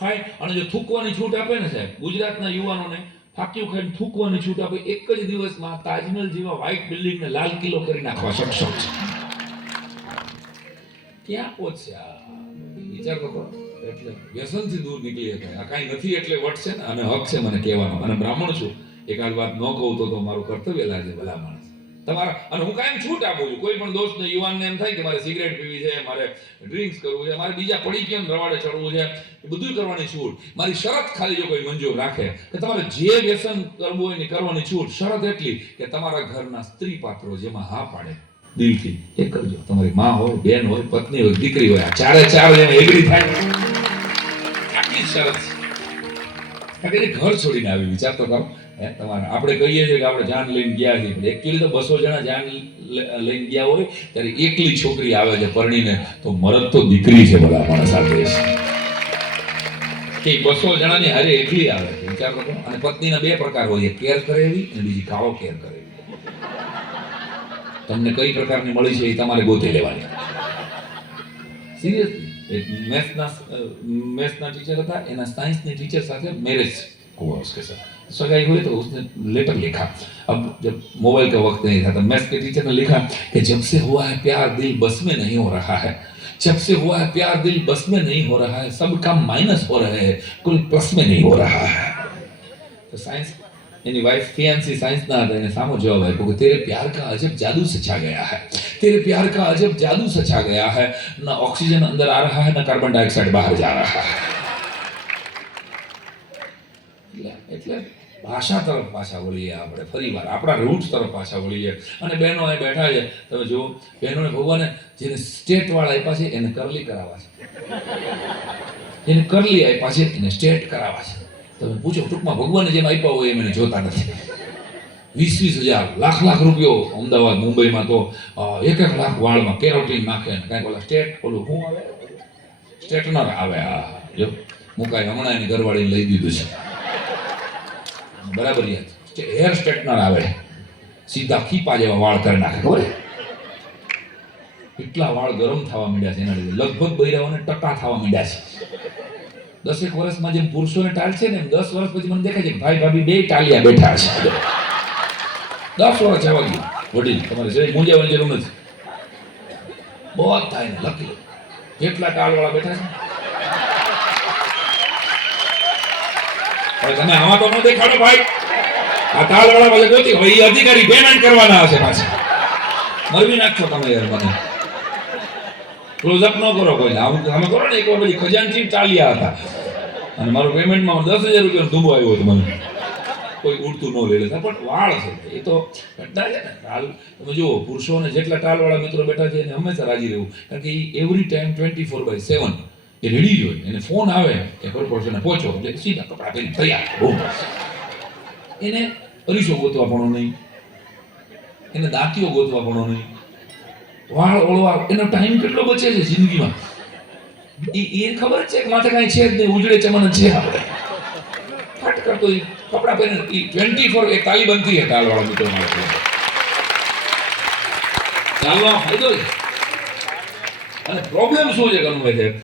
ખાય અને જો થૂકવાની છૂટ આપે ને સાહેબ, ગુજરાતના યુવાનોને ફાક્યું ખાઈને થૂકવાની છૂટ આપે, એક જ દિવસમાં તાજમહેલ જેવા વ્હાઇટ બિલ્ડિંગને લાલ કિલ્લો કરી નાખવા સક્ષમ છે. ક્યાં પહોંચશે આ? વિચાર કરો. એટલે વ્યસનથી દૂર નીકળી શકાય. આ કાંઈ નથી એટલે વટશે ને, અને હક છે મને કહેવાનો. અને બ્રાહ્મણ છું, એકાદ વાત ન કહું તો મારું કર્તવ્ય લાગે ભલા માણસ તમારા. અને હું કાયમ છૂટ આપું છું. કોઈ પણ દોસ્તને યુવાનને એમ થાય કે મારે સિગરેટ પીવી છે, મારે ડ્રિંક્સ કરવું છે, મારે બીજા પડી કેમ રવાડે ચડવું છે, એ બધું કરવાની છૂટ. મારી શરત ખાલી જો કોઈ મંજૂર રાખે કે તમારે જે વ્યસન કરવું હોય ને કરવાની છૂટ, શરત એટલી કે તમારા ઘરના સ્ત્રી પાત્રો જેમાં હા પાડે દિલથી એ કરજો. તમારી માં હોય, બેન હોય, પત્ની હોય, દીકરી હોય, આ ચારે ચાર જેને એગ્રી થાય, આટલી શરત છે. ઘર છોડીને આવી વિચાર તો કરો. તમારે આપણે કહીએ છીએ કે આપણે જાન લઈને ગયા છીએ, પણ એકચ્યુઅલી તો 200 જણા જાન લઈને ગયા હોય ત્યારે એકલી છોકરી આવે છે પરણીને, તો મરદ તો દીકરી છે બધા માણસ સાથે કે 200 જણાની હારે એકલી આવે છે. વિચાર કરો. અને પત્નીના 2 પ્રકાર હોય, એક કેર કરે એવી અને બીજી કાળો કેર કરે એવી. તમને કઈ પ્રકારની મળી છે એ તમારે ગોતી લેવાની. સિરિયસલી. એક मैथ्स टीचर था, एना साइंस ने टीचर साथ मैरिज हुआ उसके साथ, सगाई हुई तो उसने लेटर लिखा. अब जब मोबाइल का वक्त नहीं था तो मैथ्स के टीचर ने लिखा कि जब से हुआ है प्यार दिल बस में नहीं हो रहा है, जब से हुआ है प्यार दिल बस में नहीं हो रहा है, सब काम माइनस हो रहे हैं, कुल प्लस में नहीं हो रहा है. तो साइंस यानी वाइफ फियांसी साइंस ना आता है, सामो जवाब आया कि तेरे प्यार का अजब जादू सचा गया है, तेरे प्यार का अजब जादू सचा गया है, ना ऑक्सीजन अंदर आ रहा है, ना कार्बन डाइऑक्साइड बाहर जा रहा है. એટલે ભાષા તરફ પાછા વળીએ આપણે ફરીવાર, આપણા રૂટ્સ તરફ પાછા વળીએ. અને બહેનો અહીં બેઠા છે, તમે જુઓ, બહેનોને ભગવાને જેને સ્ટેટ વાળા આપ્યા છે એને કરલી કરાવવા છે, જેને કરલી આપ્યા છે એને સ્ટેટ કરાવવા છે. તમે પૂછો ટૂંકમાં ભગવાને જેમ આપ્યા હોય એમ એને જોતા નથી. 20,000 લાખ રૂપિયો અમદાવાદ મુંબઈમાં તો 1 લાખ વાળમાં કેરોટીન નાખે ને કાંઈક ઓલા સ્ટેટ ઓલું શું આવે સ્ટ્રેટનર આવે. આ જો મુકાય હમણાં એની ઘરવાળીને લઈ દીધું છે, બરાબર યાદ. હેર સ્ટ્રેટનર આવે, સીધા ખીપા જેવા વાળ કરી નાખે. ખબર એટલા વાળ ગરમ થવા માંડ્યા છે એના લીધે, લગભગ બૈરાઓને ટટા થવા માંડ્યા છે. 10 વર્ષમાં જેમ પુરુષોને ટાળ છે ને એમ 10 વર્ષ પછી મને દેખાય છે ભાઈ ભાભી 2 ટાલિયા બેઠા છે. 10 વર્ષ જવા ગયું વડીલ, તમારે શરીર મૂંઝાવાની જરૂર નથી. બહુ થાય ને લકી કેટલા ટાળવાળા બેઠા છે. હવે તમે આમાં તો ન દેખાડો ભાઈ, આ ટાળવાળા પાસે જોતી હવે એ અધિકારી પેમેન્ટ કરવાના હશે પાછા. મરવી નાખશો તમે યાર મને. ક્લોઝઅપ ન કરો કોઈ. અમે કરો ને એકવાર પછી ખજાનચી ચાલ્યા હતા અને મારું પેમેન્ટમાં 10,000 રૂપિયાનો ધુંબો આવ્યો હતો મને. કોઈ ઉડતું ન લઈ લેતા, પણ વાળ છે એ તો ઘટના છે ને. ટાલ તમે જુઓ, પુરુષોને જેટલા ટાલવાળા મિત્રો બેઠા છે એને હંમેશા રાજી રહેવું, કારણ કે એ એવરી ટાઈમ 24/7 એ રેડી જ હોય. એને ફોન આવે કે કોર્પોરેશને પહોંચો એટલે સીધા કપડાં પહેરી તૈયાર. બહુ એને અરીસો ગોતવા પણ નહીં, એને દાંતીઓ ગોતવા પણ નહીં, વાળ ઓળવા એનો ટાઈમ કેટલો બચે છે જિંદગીમાં એ ખબર જ છે કે માથે કાંઈ છે જ નહીં, ઉજળે ચમન છે આપણે. ફટ કરતો એ કપડાં પહેરીને 24 એક તાલીબંધી છે ટાલવાળા મિત્રો માટે. ચાલવા ફાયદો છે. અને પ્રોબ્લેમ શું છે કનુભાઈ સાહેબ?